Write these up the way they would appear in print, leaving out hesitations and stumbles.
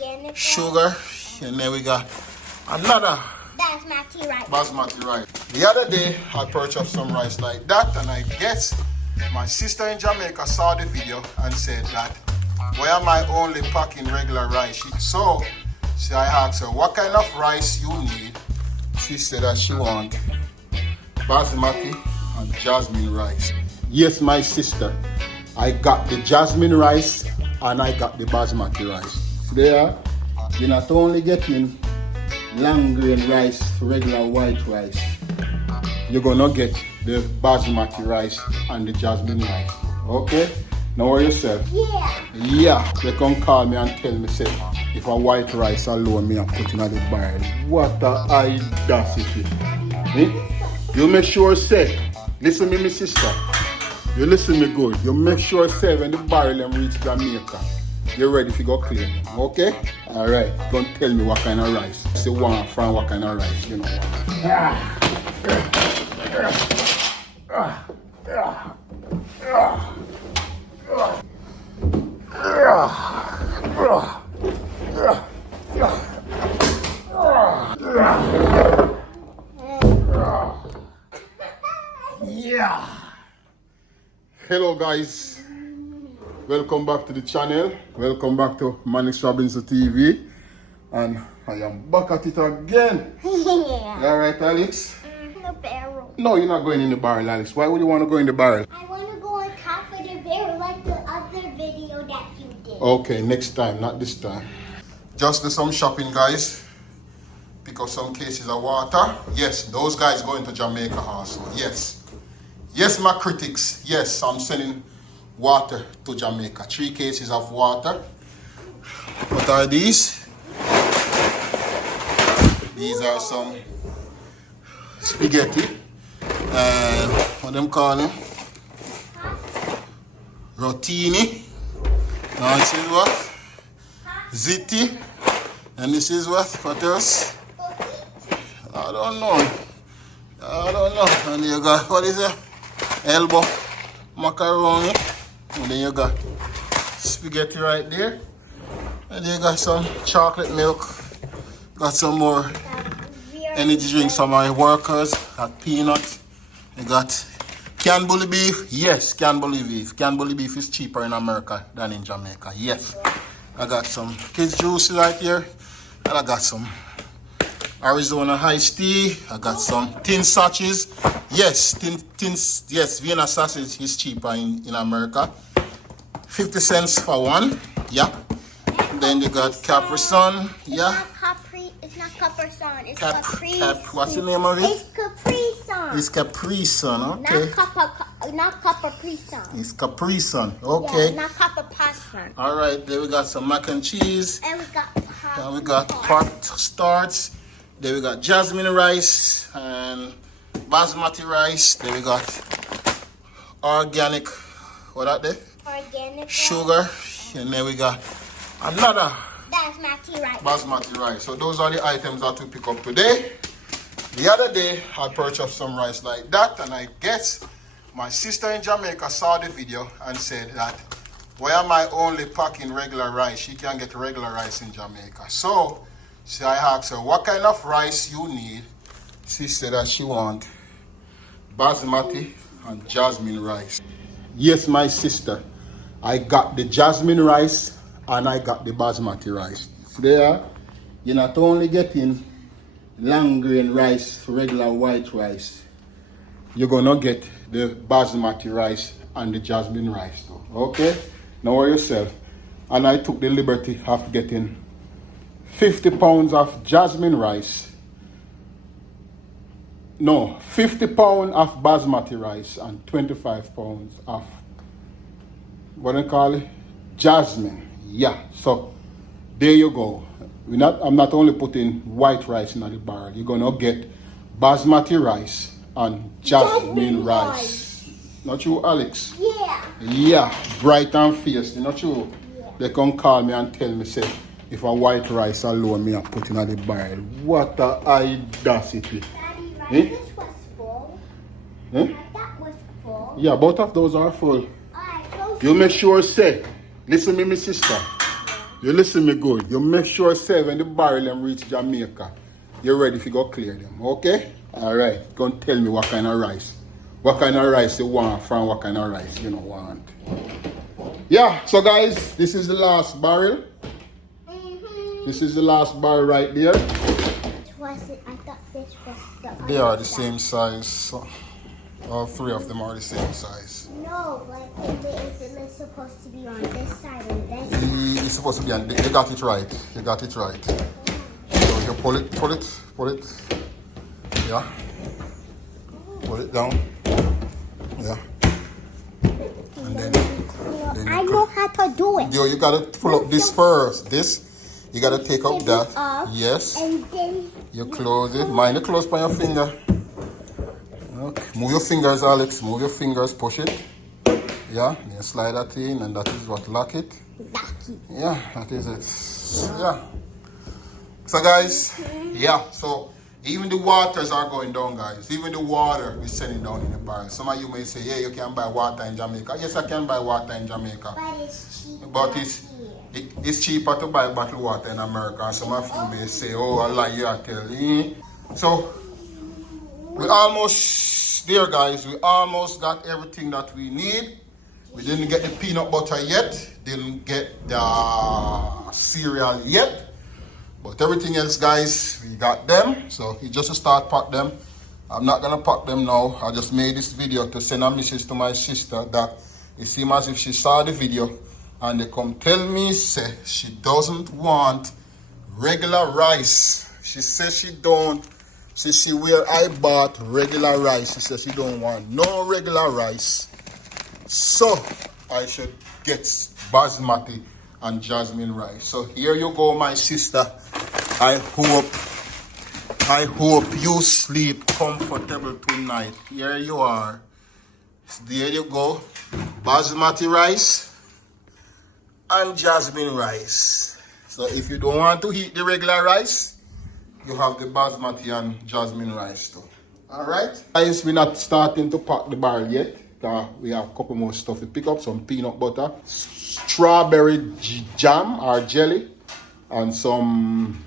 organic sugar, and then we got another basmati rice. The other day I purchased some rice like that, and I guess my sister in Jamaica saw the video and said that why am I only packing regular rice? So I asked her what kind of rice you need. She said that she want basmati and jasmine rice. Yes, my sister, I got the jasmine rice and I got the basmati rice. There, you're not only getting long grain rice, regular white rice, you're gonna get the basmati rice and the jasmine rice. Okay? Now worry yourself. Yeah, they can call me and tell me say if a white rice alone me and put in the barrel. What a audacity. You make sure say, listen me, my sister. You listen me good. You make sure say when the barrel them reach Jamaica, you're ready to go clean them. Okay? Alright. Don't tell me what kind of rice. Say one from what kind of rice, you know. Yeah. Hello guys. Welcome back to the channel. Welcome back to Manix Robinson TV. And I am back at it again. Alright, Alex? The barrel. No, you're not going in the barrel, Alex. Why would you want to go in the barrel? I want to go on top of the barrel like the other video that you did. Okay, next time, not this time. Just do some shopping, guys. Pick up some cases of water. Yes, those guys going to Jamaica also. Yes. Yes, my critics. Yes, I'm sending water to Jamaica. 3 cases of water. What are these? These are some spaghetti. And what them call them? Rotini. Now this is what? Ziti. And this is what? What else? I don't know. And you got, what is it? Elbow macaroni. And then you got spaghetti right there. And then you got some chocolate milk. Got some more energy drinks for my workers. Got peanuts. You got canned bully beef. Yes, canned bully beef. Canned bully beef is cheaper in America than in Jamaica. Yes. I got some kids juice right here. And I got some Arizona iced tea. I got some tin sausages. Yes, yes, Vienna sausage is cheaper in America. 50 cents for one. Yeah. Then you got Capri Sun. Yeah. It's not Capri Sun. It's Capri. What's the name of it? It's Capri Sun. It's Capri Sun. Okay. Not Capri Sun. It's Capri Sun. Okay. Yeah, not Capri Sun. All right. Then we got some mac and cheese. And we got pot starts. Then we got jasmine rice and basmati rice. Then we got organic, what that there? Organic sugar. And then we got another basmati rice. So those are the items that we pick up today. The other day I purchased some rice like that, and I guess my sister in Jamaica saw the video and said that why am I only packing regular rice? She can get regular rice in Jamaica. So I asked her what kind of rice you need. She said that she want basmati and jasmine rice. Yes, my sister, I got the jasmine rice and I got the basmati rice. There, you're not only getting long grain rice, regular white rice, you're gonna get the basmati rice and the jasmine rice too. Okay? Now worry yourself. And I took the liberty of getting 50 pounds of jasmine rice. No, 50 pounds of basmati rice and 25 pounds of, what do you call it? Jasmine. Yeah, so there you go. I'm not only putting white rice in the barrel. You're going to get basmati rice and jasmine rice. Not you, Alex? Yeah. Yeah, bright and fierce. Not you? Yeah. They can call me and tell me, say, if a white rice alone me and put in the barrel. What a audacity. Daddy, this was full. That was full. Yeah, both of those are full. You make sure say, listen me, my sister. You listen me good. You make sure say when the barrel them reach Jamaica, you're ready to go clear them, okay? Alright, go and tell me what kind of rice. What kind of rice you want from what kind of rice you don't want. Yeah, so guys, this is the last barrel. This is the last barrel right there. Was it? I thought this was the They are the same size. So all three of them are the same size. No, like if it was supposed to be on this side and this side. It's supposed to be on. You got it right. You got it right. So you pull it. Yeah. Pull it down. Yeah. And then I know how to do it. you gotta pull up this first. This, you gotta take up Take it that. off, Yes. And then You close it. Mind you close by your finger. Okay. Move your fingers, Alex. Move your fingers. Push it. Yeah. Then slide that in, and that is what lock it. lucky. Yeah, that is it. Yeah. So guys, yeah. So even the waters are going down, guys. Even the water is sending down in the barrel. Some of you may say, yeah, you can buy water in Jamaica. Yes, I can buy water in Jamaica. But it's cheap. But it's cheaper to buy bottled water in America. And some of you may say, oh, I lie, you are telling. So we almost there, guys. We almost got everything that we need. We didn't get the peanut butter yet. Didn't get the cereal yet. But everything else, guys, we got them. So you just start pack them. I'm not gonna pack them now. I just made this video to send a message to my sister that it seems as if she saw the video and they come tell me say she doesn't want regular rice. She says she don't. She see where I bought regular rice. She says she don't want no regular rice. So I should get basmati and jasmine rice. So here you go, my sister. I hope you sleep comfortable tonight. Here you are. There you go. Basmati rice and jasmine rice. So if you don't want to eat the regular rice, you have the basmati and jasmine rice too. Alright? Guys, we're not starting to pack the barrel yet. We have a couple more stuff to pick up. Some peanut butter, strawberry jam or jelly, and some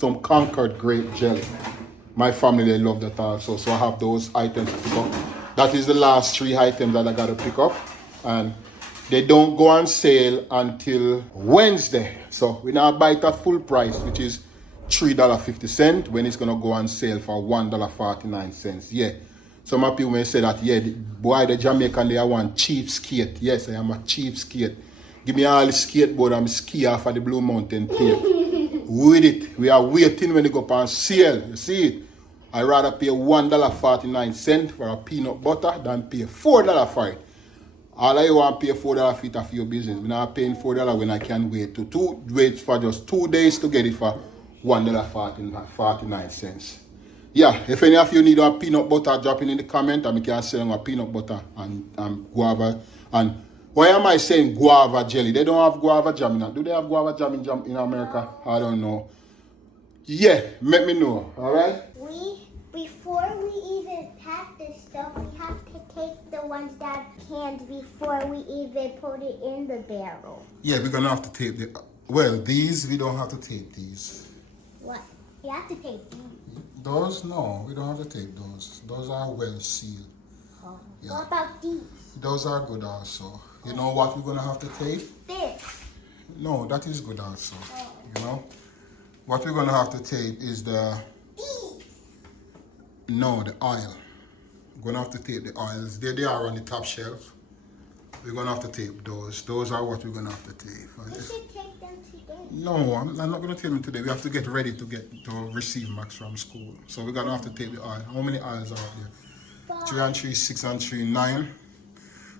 some Concord grape jelly. My family, they love that also. So I have those items to pick up. That is the last 3 items that I got to pick up. And they don't go on sale until Wednesday. So we now buy it at full price, which is $3.50 when it's going to go on sale for $1.49. Yeah. Some of people may say that, yeah, boy, the Jamaican, they want cheap skate. Yes, I am a cheap skate. Give me all the skateboard and ski off of the Blue Mountain Pier. With it, we are waiting when they go up on sale. You see it? I rather pay $1.49 for a peanut butter than pay $4 for it. All I want to pay $4 for it for your business. I'm not paying $4 when I can wait wait for just 2 days to get it for $1.49. Yeah, if any of you need a peanut butter, drop it in the comment and we can sell a peanut butter and guava. And why am I saying guava jelly? They don't have guava jam. Do they have guava jam in America? I don't know. Yeah, let me know, all right? Before we even pack this stuff, we have to take the ones that canned before we even put it in the barrel. Yeah, we're going to have to tape the... Well, these, we don't have to tape these. What? You have to take these. Those? No, we don't have to tape those. Those are well sealed. Oh. Yeah. What about these? Those are good also. You know what we're going to have to tape? This. No, that is good also. You know? What we're going to have to tape is the... These. No, the oil. We're going to have to tape the oils. They are on the top shelf. We're going to have to tape those. Those are what we're going to have to tape. We should take them today. No, I'm not going to tape them today. We have to get ready to receive Max from school. So we're going to have to tape the oil. How many oils are there? 3 and 3, 6 and 3, 9.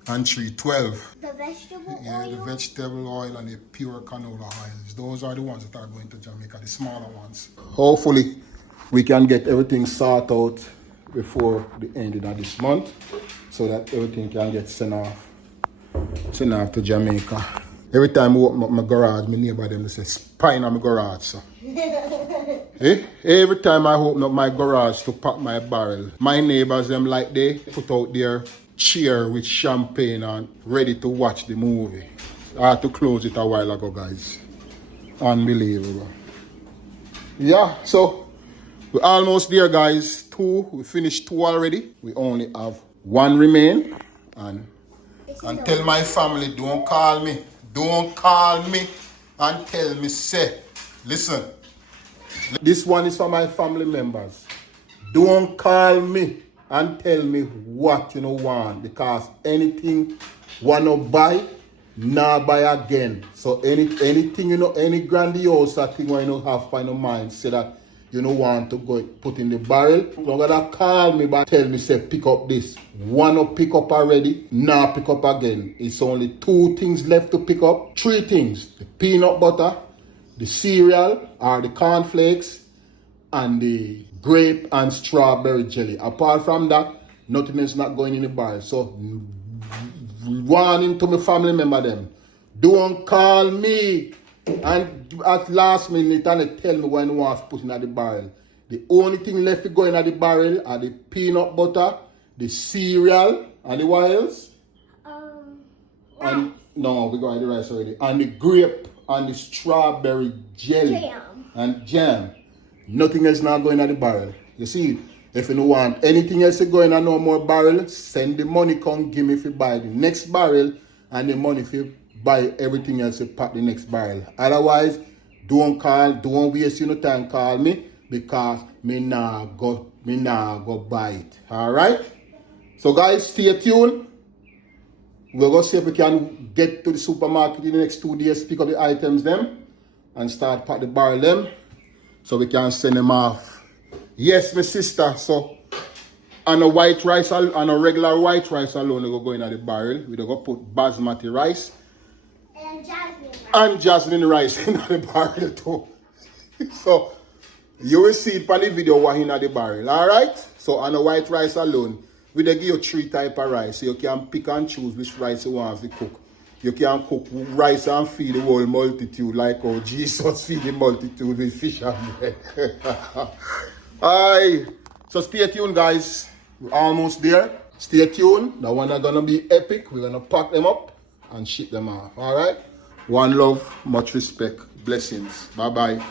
And 3, 12. The vegetable oil? Yeah, the vegetable oil and the pure canola oils. Those are the ones that are going to Jamaica, the smaller ones. Hopefully, we can get everything sorted out before the end of this month so that everything can get sent off to Jamaica. Every time I open up my garage, my neighbor them they say, spine on my garage. So. Every time I open up my garage to pack my barrel, my neighbors them like they put out their chair with champagne and ready to watch the movie. I had to close it a while ago, guys. Unbelievable. Yeah, so we're almost there, guys. 2, we finished 2 already. We only have 1 remain. And tell my family, don't call me. Don't call me and tell me, say, listen. This one is for my family members. Don't call me and tell me what you want, because anything wanna buy, nah buy again. So anything any grandiose thing where you have in your mind, say that you don't want to go put in the barrel. You're gonna call me but tell me, say, pick up this. Wanna pick up already, nah pick up again. It's only 2 things left to pick up. 3 things: the peanut butter, the cereal or the cornflakes, and the grape and strawberry jelly. Apart from that, nothing is not going in the barrel. So warning to my family member them, don't call me and at last minute and they tell me when you want to put in the barrel. The only thing left to go in the barrel are the peanut butter, the cereal, and the what else? And, no, we got the rice already. And the grape and the strawberry jelly and jam. Nothing else now going in the barrel. You see, if you don't want anything else to go in and no more barrel, send the money, come give me if you buy the next barrel, and the money if you buy everything else, you pack the next barrel. Otherwise, don't waste your time, call me, because me nah go buy it. Alright? So guys, stay tuned. We're going to see if we can get to the supermarket in the next 2 days, pick up the items them, and start pack the barrel them, so we can send them off. Yes, my sister, so on a white rice, on a regular white rice alone, we go in at the barrel. We're going to put basmati rice and jasmine rice in the barrel too. So you will see it on the video what in the barrel. Alright? So on a white rice alone, we give you 3 types of rice. So you can pick and choose which rice you want to cook. You can cook rice and feed the whole multitude like how Jesus feed the multitude with fish and bread. Alright. So stay tuned, guys. We're almost there. Stay tuned. The one are gonna be epic. We're gonna pack them up and ship them off. Alright? One love, much respect, blessings. Bye bye.